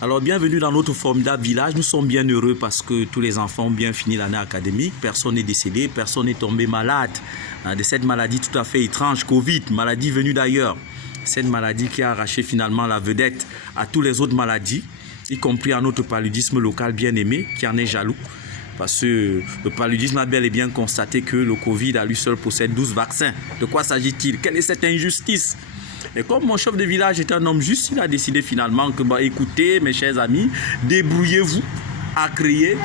Alors, bienvenue dans notre formidable village. Nous sommes bien heureux parce que tous les enfants ont bien fini l'année académique. Personne n'est décédé, personne n'est tombé malade de cette maladie tout à fait étrange, Covid, maladie venue d'ailleurs. Cette maladie qui a arraché finalement la vedette à tous les autres maladies, y compris à notre paludisme local bien aimé, qui en est jaloux. Parce que le paludisme a bel et bien constaté que le Covid à lui seul possède 12 vaccins. De quoi s'agit-il? Quelle est cette injustice? Et comme mon chef de village est un homme juste, il a décidé finalement que, écoutez mes chers amis, débrouillez-vous à créer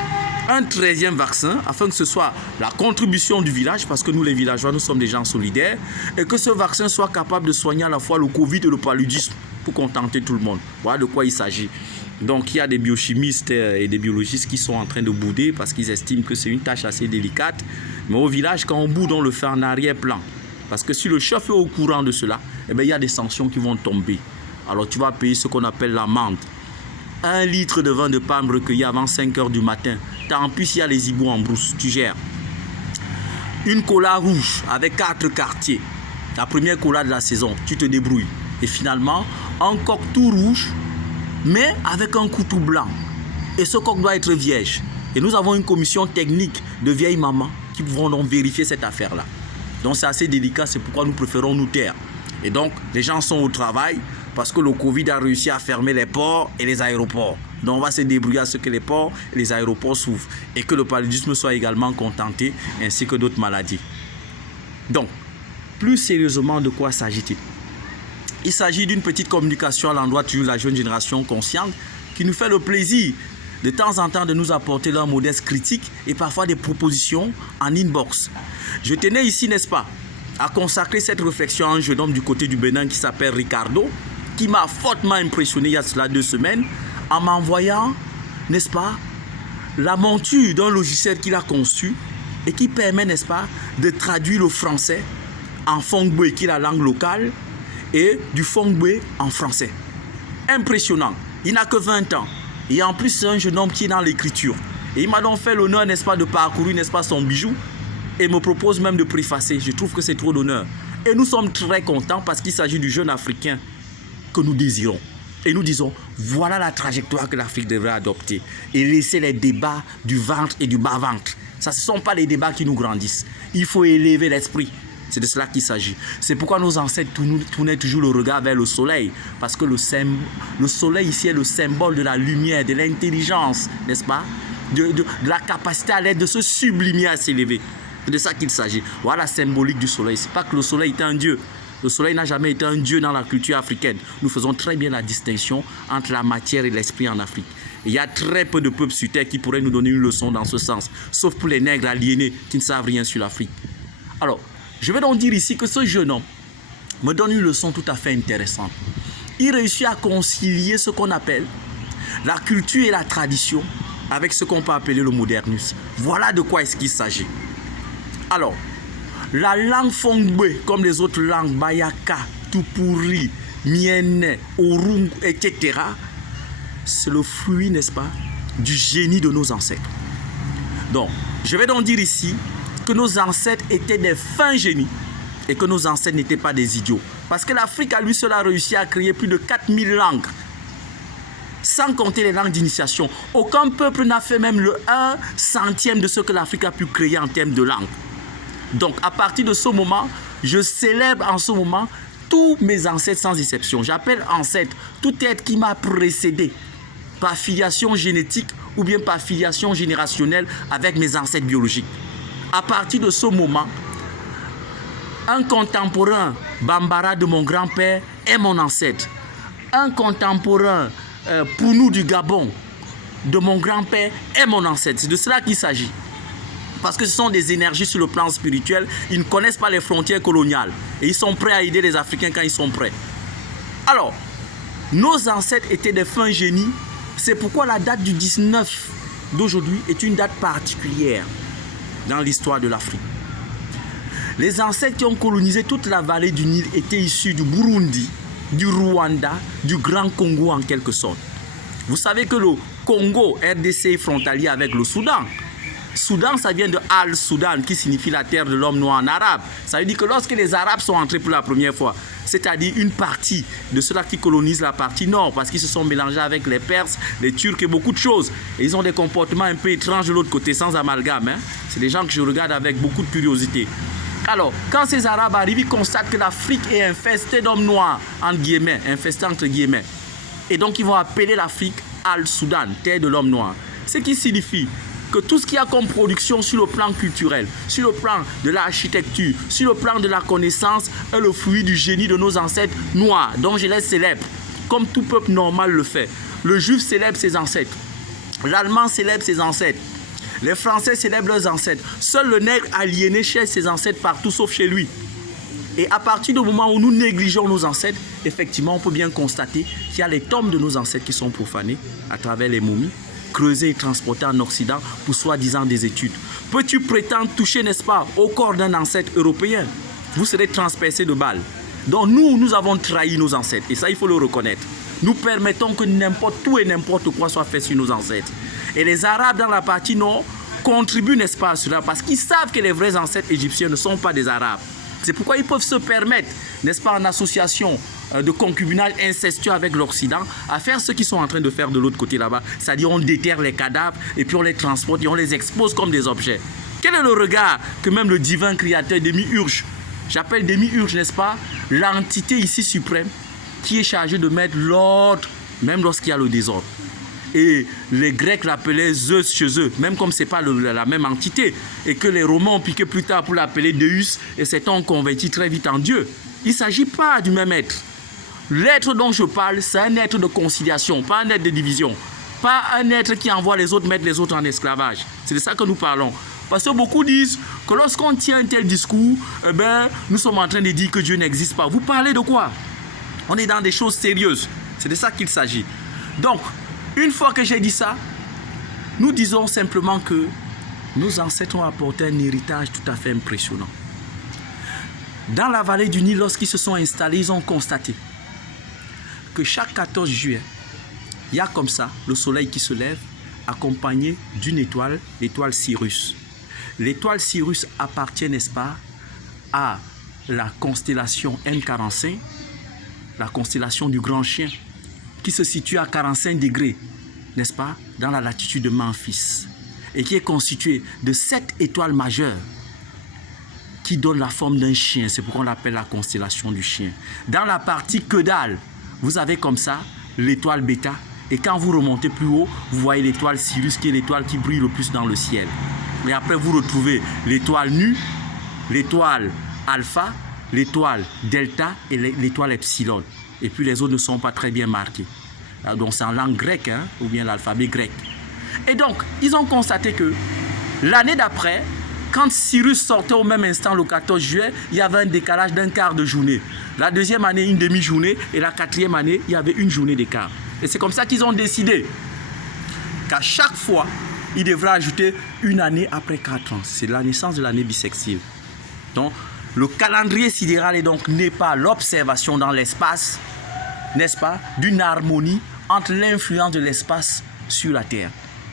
un 13e vaccin afin que ce soit la contribution du village, parce que nous les villageois, nous sommes des gens solidaires, et que ce vaccin soit capable de soigner à la fois le Covid et le paludisme pour contenter tout le monde. Voilà de quoi il s'agit. Donc il y a des biochimistes et des biologistes qui sont en train de bouder parce qu'ils estiment que c'est une tâche assez délicate. Mais au village, quand on boude, on le fait en arrière-plan. Parce que si le chef est au courant de cela, eh bien, il y a des sanctions qui vont tomber. Alors tu vas payer ce qu'on appelle l'amende. 1 litre de vin de palme recueilli avant 5 h du matin. En plus, il y a les hiboux en brousse, tu gères. Une cola rouge avec 4 quartiers. La première cola de la saison, tu te débrouilles. Et finalement, un coq tout rouge, mais avec un couteau blanc. Et ce coq doit être vierge. Et nous avons une commission technique de vieilles mamans qui pourront donc vérifier cette affaire-là. Donc c'est assez délicat, c'est pourquoi nous préférons nous taire. Et donc les gens sont au travail parce que le Covid a réussi à fermer les ports et les aéroports. Donc on va se débrouiller à ce que les ports et les aéroports s'ouvrent et que le paludisme soit également contenté ainsi que d'autres maladies. Donc, plus sérieusement, de quoi s'agit-il? Il s'agit d'une petite communication à l'endroit de la jeune génération consciente qui nous fait le plaisir de temps en temps de nous apporter leur modeste critique et parfois des propositions en inbox. Je tenais ici, n'est-ce pas, à consacrer cette réflexion à un jeune homme du côté du Bénin qui s'appelle Ricardo, qui m'a fortement impressionné il y a cela 2 semaines en m'envoyant, n'est-ce pas, la monture d'un logiciel qu'il a conçu et qui permet, n'est-ce pas, de traduire le français en Fongbe, qui est la langue locale, et du Fongbe en français. Impressionnant. Il n'a que 20 ans. Et en plus, c'est un jeune homme qui est dans l'écriture. Et il m'a donc fait l'honneur, n'est-ce pas, de parcourir, n'est-ce pas, son bijou. Et me propose même de préfacer. Je trouve que c'est trop d'honneur. Et nous sommes très contents parce qu'il s'agit du jeune Africain que nous désirons. Et nous disons, voilà la trajectoire que l'Afrique devrait adopter. Et laisser les débats du ventre et du bas-ventre. Ça, ce ne sont pas les débats qui nous grandissent. Il faut élever l'esprit. C'est de cela qu'il s'agit. C'est pourquoi nos ancêtres tournaient toujours le regard vers le soleil. Parce que le soleil ici est le symbole de la lumière, de l'intelligence, n'est-ce pas? De la capacité à l'aide de se sublimer, à s'élever. C'est de ça qu'il s'agit. Voilà la symbolique du soleil. Ce n'est pas que le soleil est un dieu. Le soleil n'a jamais été un dieu dans la culture africaine. Nous faisons très bien la distinction entre la matière et l'esprit en Afrique. Et il y a très peu de peuples sur terre qui pourraient nous donner une leçon dans ce sens. Sauf pour les nègres aliénés qui ne savent rien sur l'Afrique. Alors, je vais donc dire ici que ce jeune homme me donne une leçon tout à fait intéressante. Il réussit à concilier ce qu'on appelle la culture et la tradition avec ce qu'on peut appeler le modernisme. Voilà de quoi est-ce qu'il s'agit. Alors, la langue Fongbe, comme les autres langues, Bayaka, Tupuri, Mienne, Orung, etc., c'est le fruit, n'est-ce pas, du génie de nos ancêtres. Donc, je vais donc dire ici que nos ancêtres étaient des fins génies et que nos ancêtres n'étaient pas des idiots. Parce que l'Afrique, à lui seul, a réussi à créer plus de 4000 langues. Sans compter les langues d'initiation. Aucun peuple n'a fait même le 1/100e de ce que l'Afrique a pu créer en termes de langue. Donc, à partir de ce moment, je célèbre en ce moment tous mes ancêtres sans exception. J'appelle ancêtre tout être qui m'a précédé par filiation génétique ou bien par filiation générationnelle avec mes ancêtres biologiques. À partir de ce moment, un contemporain Bambara de mon grand-père est mon ancêtre. Un contemporain Pounou du Gabon de mon grand-père est mon ancêtre. C'est de cela qu'il s'agit. Parce que ce sont des énergies sur le plan spirituel. Ils ne connaissent pas les frontières coloniales. Et ils sont prêts à aider les Africains quand ils sont prêts. Alors, nos ancêtres étaient des fins génies. C'est pourquoi la date du 19 d'aujourd'hui est une date particulière dans l'histoire de l'Afrique. Les ancêtres qui ont colonisé toute la vallée du Nil étaient issus du Burundi, du Rwanda, du Grand Congo en quelque sorte. Vous savez que le Congo, RDC, est frontalier avec le Soudan. Soudan, ça vient de Al-Soudan, qui signifie la terre de l'homme noir en arabe. Ça veut dire que lorsque les Arabes sont entrés pour la première fois, c'est-à-dire une partie de ceux-là qui colonisent la partie nord, parce qu'ils se sont mélangés avec les Perses, les Turcs et beaucoup de choses. Et ils ont des comportements un peu étranges de l'autre côté, sans amalgame. Hein. C'est des gens que je regarde avec beaucoup de curiosité. Alors, quand ces Arabes arrivent, ils constatent que l'Afrique est infestée d'hommes noirs, entre guillemets, infestée entre guillemets. Et donc, ils vont appeler l'Afrique Al-Soudan, terre de l'homme noir. Ce qui signifie que tout ce qu'il y a comme production sur le plan culturel, sur le plan de l'architecture, sur le plan de la connaissance, est le fruit du génie de nos ancêtres noirs, dont je les célèbre, comme tout peuple normal le fait. Le juif célèbre ses ancêtres, l'allemand célèbre ses ancêtres, les Français célèbrent leurs ancêtres. Seul le nègre aliéné cherche ses ancêtres partout sauf chez lui. Et à partir du moment où nous négligeons nos ancêtres, effectivement, on peut bien constater qu'il y a les tombes de nos ancêtres qui sont profanées à travers les momies, creusées et transportées en Occident pour soi-disant des études. Peux-tu prétendre toucher, n'est-ce pas, au corps d'un ancêtre européen? Vous serez transpercé de balles. Donc nous avons trahi nos ancêtres. Et ça, il faut le reconnaître. Nous permettons que n'importe tout et n'importe quoi soit fait sur nos ancêtres. Et les Arabes dans la partie nord contribuent, n'est-ce pas, à cela, parce qu'ils savent que les vrais ancêtres égyptiens ne sont pas des Arabes. C'est pourquoi ils peuvent se permettre, n'est-ce pas, en association de concubinage incestueux avec l'Occident, à faire ce qu'ils sont en train de faire de l'autre côté là-bas. C'est-à-dire on déterre les cadavres et puis on les transporte et on les expose comme des objets. Quel est le regard que même le divin créateur Démiurge, j'appelle Démiurge, n'est-ce pas, l'entité ici suprême, qui est chargée de mettre l'ordre, même lorsqu'il y a le désordre. Et les Grecs l'appelaient Zeus chez eux, même comme ce n'est pas la même entité. Et que les Romains ont piqué plus tard pour l'appeler Deus, et s'étant converti très vite en Dieu. Il ne s'agit pas du même être. L'être dont je parle, c'est un être de conciliation, pas un être de division. Pas un être qui envoie les autres mettre les autres en esclavage. C'est de ça que nous parlons. Parce que beaucoup disent que lorsqu'on tient un tel discours, eh ben, nous sommes en train de dire que Dieu n'existe pas. Vous parlez de quoi? On est dans des choses sérieuses. C'est de ça qu'il s'agit. Donc, une fois que j'ai dit ça, nous disons simplement que nos ancêtres ont apporté un héritage tout à fait impressionnant. Dans la vallée du Nil, lorsqu'ils se sont installés, ils ont constaté que chaque 14 juillet, il y a comme ça le soleil qui se lève, accompagné d'une étoile, l'étoile Sirius. L'étoile Sirius appartient, n'est-ce pas, à la constellation M45, la constellation du Grand Chien, qui se situe à 45 degrés, n'est-ce pas, dans la latitude de Memphis, et qui est constituée de 7 étoiles majeures qui donnent la forme d'un chien. C'est pourquoi on l'appelle la constellation du chien. Dans la partie caudale, vous avez comme ça l'étoile bêta, et quand vous remontez plus haut, vous voyez l'étoile Sirius, qui est l'étoile qui brille le plus dans le ciel. Et après, vous retrouvez l'étoile nu, l'étoile alpha, l'étoile delta et l'étoile epsilon. Et puis les autres ne sont pas très bien marqués. Donc c'est en langue grecque, hein, ou bien l'alphabet grec. Et donc, ils ont constaté que l'année d'après, quand Sirius sortait au même instant, le 14 juillet, il y avait un décalage d'un quart de journée. La deuxième année, une demi-journée. Et la quatrième année, il y avait une journée d'écart. Et c'est comme ça qu'ils ont décidé qu'à chaque fois, ils devraient ajouter une année après 4 ans. C'est la naissance de l'année bissextile. Donc, le calendrier sidéral est donc né par l'observation dans l'espace, n'est-ce pas, d'une harmonie entre l'influence de l'espace sur la Terre.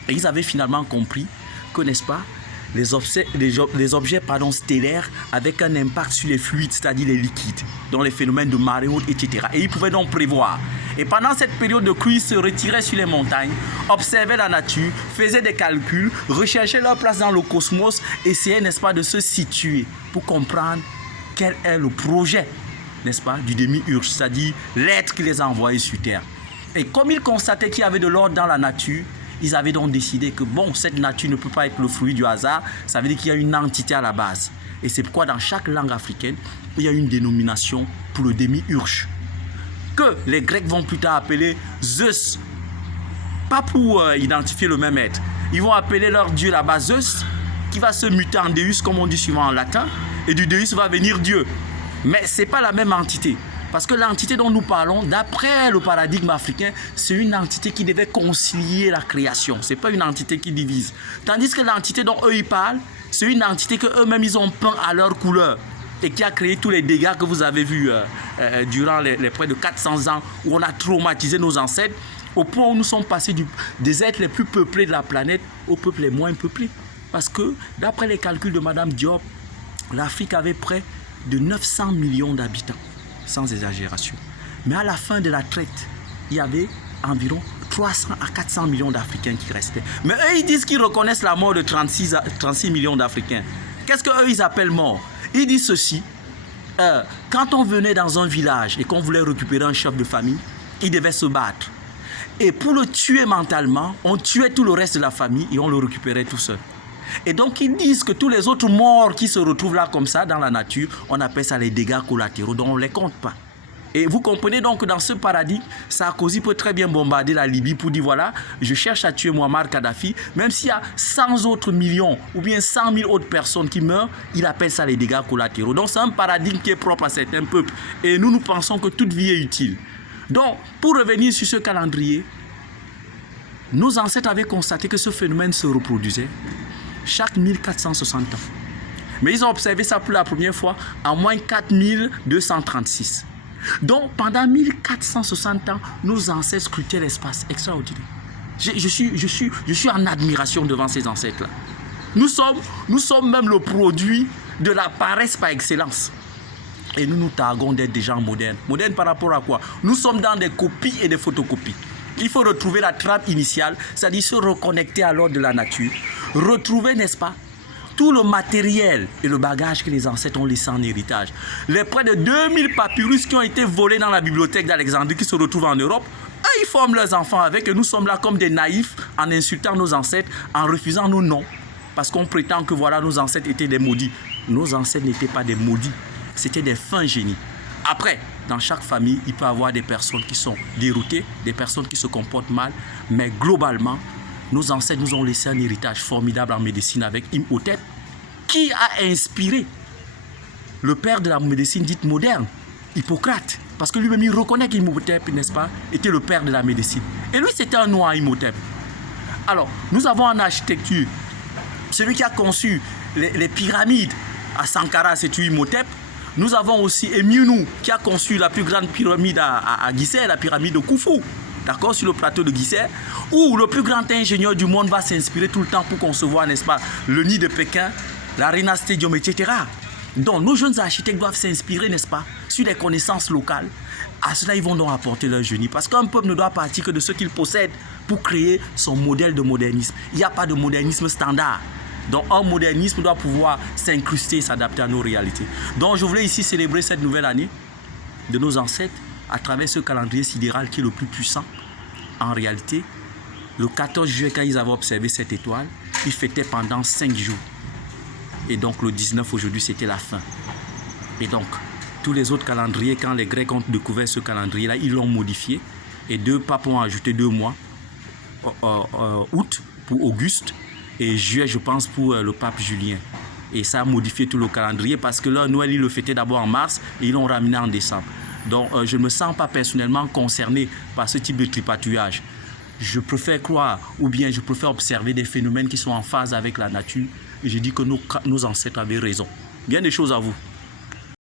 Et ils avaient finalement compris que, n'est-ce pas, les objets stellaires avec un impact sur les fluides, c'est-à-dire les liquides, dont les phénomènes de marée haute, etc. Et ils pouvaient donc prévoir. Et pendant cette période de crue, ils se retiraient sur les montagnes, observaient la nature, faisaient des calculs, recherchaient leur place dans le cosmos, essayaient, n'est-ce pas, de se situer pour comprendre quel est le projet, n'est-ce pas, du démiurge, c'est-à-dire l'être qui les a envoyés sur Terre. Et comme ils constataient qu'il y avait de l'ordre dans la nature, ils avaient donc décidé que bon, cette nature ne peut pas être le fruit du hasard, ça veut dire qu'il y a une entité à la base. Et c'est pourquoi dans chaque langue africaine, il y a une dénomination pour le démiurge, que les Grecs vont plus tard appeler Zeus, pas pour identifier le même être. Ils vont appeler leur dieu là-bas Zeus, qui va se muter en Deus, comme on dit souvent en latin, et du Deus va venir Dieu. Mais ce n'est pas la même entité. Parce que l'entité dont nous parlons, d'après le paradigme africain, c'est une entité qui devait concilier la création. Ce n'est pas une entité qui divise. Tandis que l'entité dont eux ils parlent, c'est une entité qu'eux-mêmes ils ont peint à leur couleur et qui a créé tous les dégâts que vous avez vus durant les près de 400 ans où on a traumatisé nos ancêtres au point où nous sommes passés des êtres les plus peuplés de la planète aux peuples les moins peuplés. Parce que, d'après les calculs de Madame Diop, l'Afrique avait près de 900 millions d'habitants. sans exagération. Mais à la fin de la traite, il y avait environ 300 à 400 millions d'Africains qui restaient. Mais eux, ils disent qu'ils reconnaissent la mort de 36 millions d'Africains. Qu'est-ce qu'eux, ils appellent mort? Ils disent ceci. Quand on venait dans un village et qu'on voulait récupérer un chef de famille, il devait se battre. Et pour le tuer mentalement, on tuait tout le reste de la famille et on le récupérait tout seul. Et donc, ils disent que tous les autres morts qui se retrouvent là comme ça dans la nature, on appelle ça les dégâts collatéraux, donc on ne les compte pas. Et vous comprenez donc que dans ce paradigme, Sarkozy peut très bien bombarder la Libye pour dire voilà, je cherche à tuer Muammar Kadhafi, même s'il y a 100 autres millions ou bien 100 000 autres personnes qui meurent, il appelle ça les dégâts collatéraux. Donc c'est un paradigme qui est propre à certains peuples. Et nous pensons que toute vie est utile. Donc, pour revenir sur ce calendrier, nos ancêtres avaient constaté que ce phénomène se reproduisait chaque 1460 ans. Mais ils ont observé ça pour la première fois en moins 4236. Donc, pendant 1460 ans, nos ancêtres scrutaient l'espace. Extraordinaire. Je suis en admiration devant ces ancêtres-là. Nous sommes même le produit de la paresse par excellence. Et nous targuons d'être des gens modernes. Modernes par rapport à quoi? Nous sommes dans des copies et des photocopies. Il faut retrouver la trame initiale, c'est-à-dire se reconnecter à l'ordre de la nature. Retrouver, n'est-ce pas, tout le matériel et le bagage que les ancêtres ont laissé en héritage. Les près de 2000 papyrus qui ont été volés dans la bibliothèque d'Alexandrie qui se retrouvent en Europe, ils forment leurs enfants avec et nous sommes là comme des naïfs en insultant nos ancêtres, en refusant nos noms. Parce qu'on prétend que voilà, nos ancêtres étaient des maudits. Nos ancêtres n'étaient pas des maudits, c'était des fins génies. Après, dans chaque famille, il peut y avoir des personnes qui sont déroutées, des personnes qui se comportent mal, mais globalement, nos ancêtres nous ont laissé un héritage formidable en médecine avec Imhotep, qui a inspiré le père de la médecine dite moderne, Hippocrate. Parce que lui-même, il reconnaît qu'Imhotep, n'est-ce pas, était le père de la médecine. Et lui, c'était un noir, Imhotep. Alors, nous avons en architecture celui qui a conçu les pyramides à Sankara, c'est Imhotep. Nous avons aussi Emiounou qui a conçu la plus grande pyramide à Gizeh, la pyramide de Khufu, d'accord, sur le plateau de Gizeh, où le plus grand ingénieur du monde va s'inspirer tout le temps pour concevoir, n'est-ce pas, le nid de Pékin, l'Arena Stadium, etc. Donc, nos jeunes architectes doivent s'inspirer, n'est-ce pas, sur des connaissances locales. À cela, ils vont donc apporter leur génie. Parce qu'un peuple ne doit partir que de ce qu'il possède pour créer son modèle de modernisme. Il n'y a pas de modernisme standard. Donc, un modernisme doit pouvoir s'incruster et s'adapter à nos réalités. Donc, je voulais ici célébrer cette nouvelle année de nos ancêtres à travers ce calendrier sidéral qui est le plus puissant. En réalité, le 14 juillet, quand ils avaient observé cette étoile, ils fêtaient pendant 5 jours. Et donc, le 19 aujourd'hui, c'était la fin. Et donc, tous les autres calendriers, quand les Grecs ont découvert ce calendrier-là, ils l'ont modifié. Et deux papes ont ajouté 2 mois, août pour Auguste, et juillet, je pense, pour le pape Julien. Et ça a modifié tout le calendrier parce que là, Noël, ils le fêtaient d'abord en mars et ils l'ont ramené en décembre. Donc, je ne me sens pas personnellement concerné par ce type de tripatouillage. Je préfère croire ou bien je préfère observer des phénomènes qui sont en phase avec la nature. Et je dis que nos ancêtres avaient raison. Bien des choses à vous.